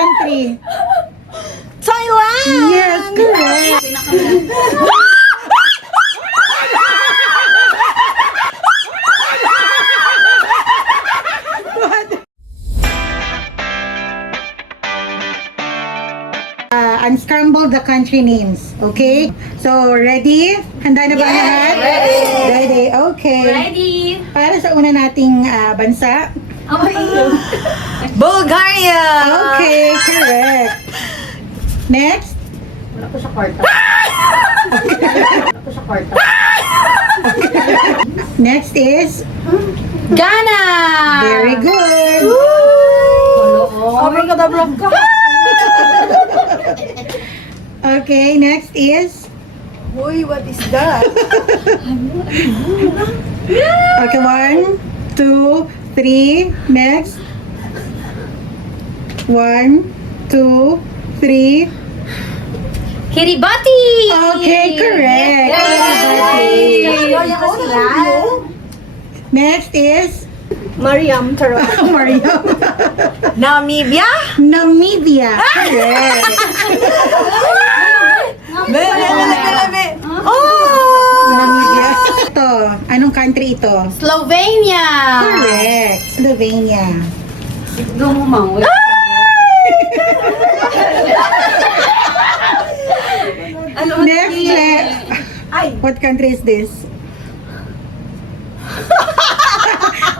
country? Thailand! Yes, correct. Unscramble the country names. Okay? So, ready? Handa na ba lahat? Ready. Okay. Ready? Para sa una nating bansa. Bulgaria! Okay, correct. Next. Wala ko sa kwarta. Wala ko sa kwarta. Next is Ghana! very good. Abracadabra. Okay, next is Uy, what is that? okay, 1, 2, 3. Next. 1, 2, 3. Kiribati! Okay, correct. Next is Mariam Taro. Mario. Namibia? Namibia. Correct. Oh! Namibia. Ito, anong country ito? Slovenia! Correct. Slovenia. Gumumang. Next, what country is this?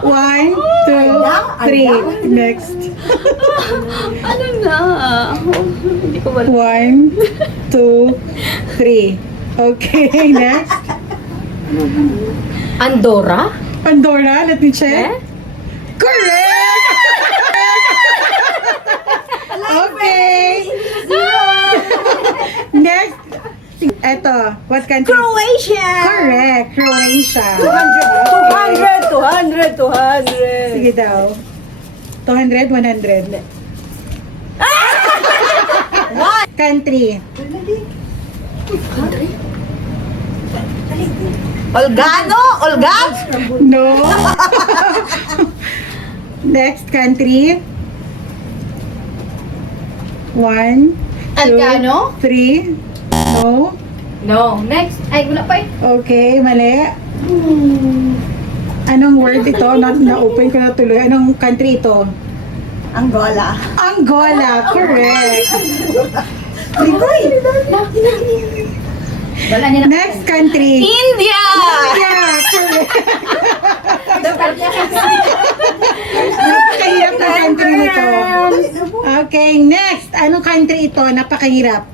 1, 2, 3. Next. Ano na? Hindi ko ba? 1, 2, 3. Okay, next. Andorra? Pandora, let me check. Correct! Okay. Next. Eto, what country? Croatia! Correct, Croatia. 200! Sige daw. 200, 100. Country. Olgano? Olga? No. Next country. 1, 2, Algano? 3. No. No. Next. Ay, wala pa eh. Okay, mali. Anong word ito? Na-open ko na tuloy. Anong country ito? Angola. Angola. Correct. Wala niya na. Next country. India! Yeah, correct. Napakahirap na country nito. Okay, next. Anong country ito? Napakahirap.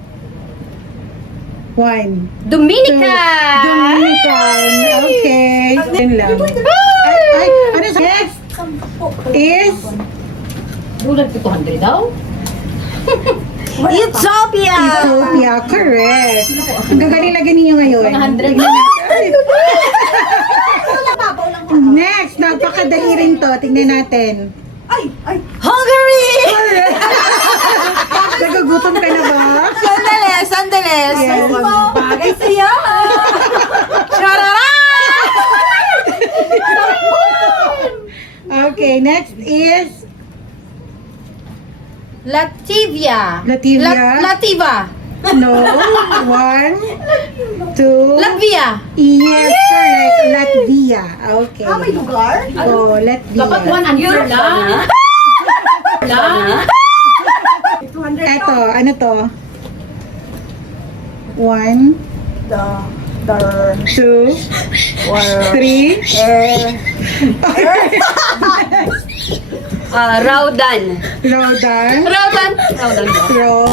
1, Dominica! Dominican. Okay. Yan lang. Ay, ano sa next? Is Bulag ko 200 daw? Ethiopia! Ethiopia. Correct. Ang gagaling lagi ninyo ngayon. 100 Tignan natin. Next, napakadali rin to. Tignan natin. Hungary! Nagugutom ka na ba? Sandali! Yes. Bagay sa'yo! Charara! Okay, next is Latvia. Latvia. Lativa. no. 1, 2. Latvia. Yes, correct. Latvia. Okay. May lugar? Oh, Latvia. Dapat 100 lang. Lang. Eto, ano to? 1, 2, 3. Raudan. Rodan. Raudan. Raudan ba? Ro.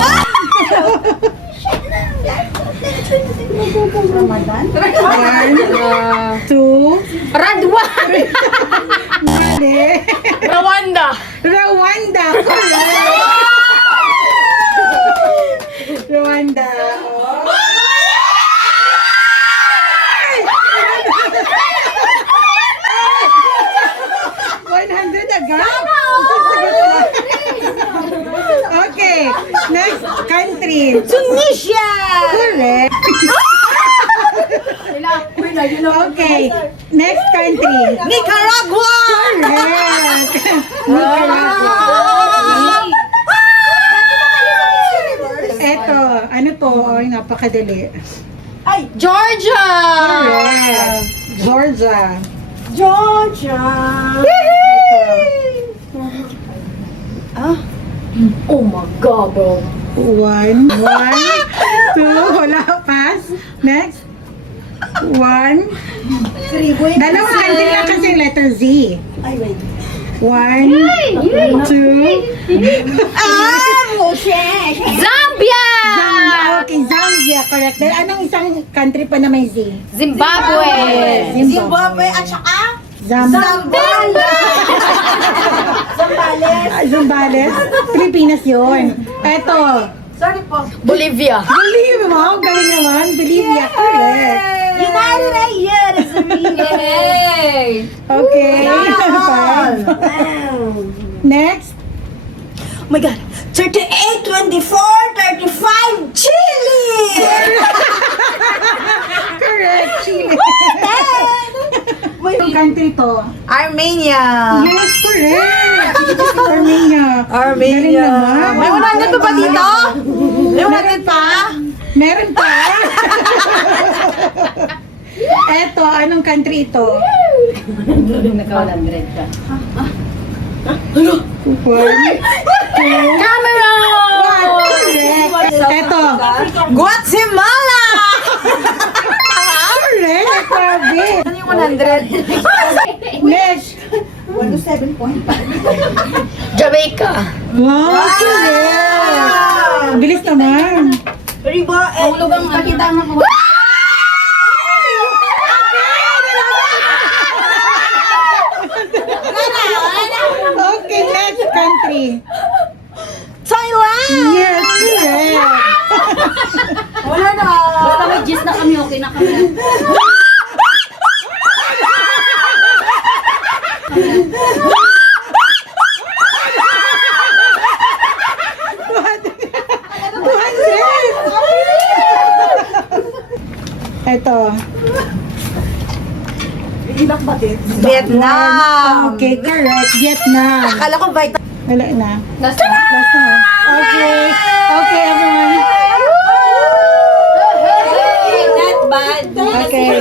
Ramadan? 1, 2. Radwan. Mali. Rwanda. Rwanda. Correct. Rwanda. Oh. 100 agad? Okay, next country. Tunisia! Correct. Okay, next country. Nicaragua! Correct. Nicaragua. Ay, napakadali. Ay, Georgia! Correct. Georgia. Georgia! Ah? Oh my God, bro. 1, 2, wala, pass. Next. 1. Dalawang country lang kasi letter Z. Ay, wait. 1, 2. Zambia! Okay, Zambia, correct. Dahil anong isang country pa na may Z? Zimbabwe! Zimbabwe at saka Zambia. Zambales. Zambales. Pilipinas yun. Eto. Sorry po. Bolivia! Bolivia, wow, galing naman. Bolivia, correct. United Ayers! Yay! Okay. Five. Next. Oh my God. 38, 24, 35, Chile! Correct, Chile. Anong country to? Armenia. Yes, correct. Armenia. Galing naman. May 100 pa ba dito? May 100 pa? Meron pa. Eto, anong country ito? Naka-100 ka. 1, 2, Cameroon! correct. Eto. Guatemala! Correct, grabe. Ano yung 100? Next. 107.5. Jamaica! Wow, correct. Bilis naman. Riba, Pakita mo ko. Okay, next country. Thailand! Yes, correct. Wala na. Basta may gist na kami, okay na kami. Ito. Vietnam! Okay, correct. Vietnam. Akala ko vitamin. Wala na. Last na. Last na. Okay. Okay, everyone. Not bad. Okay.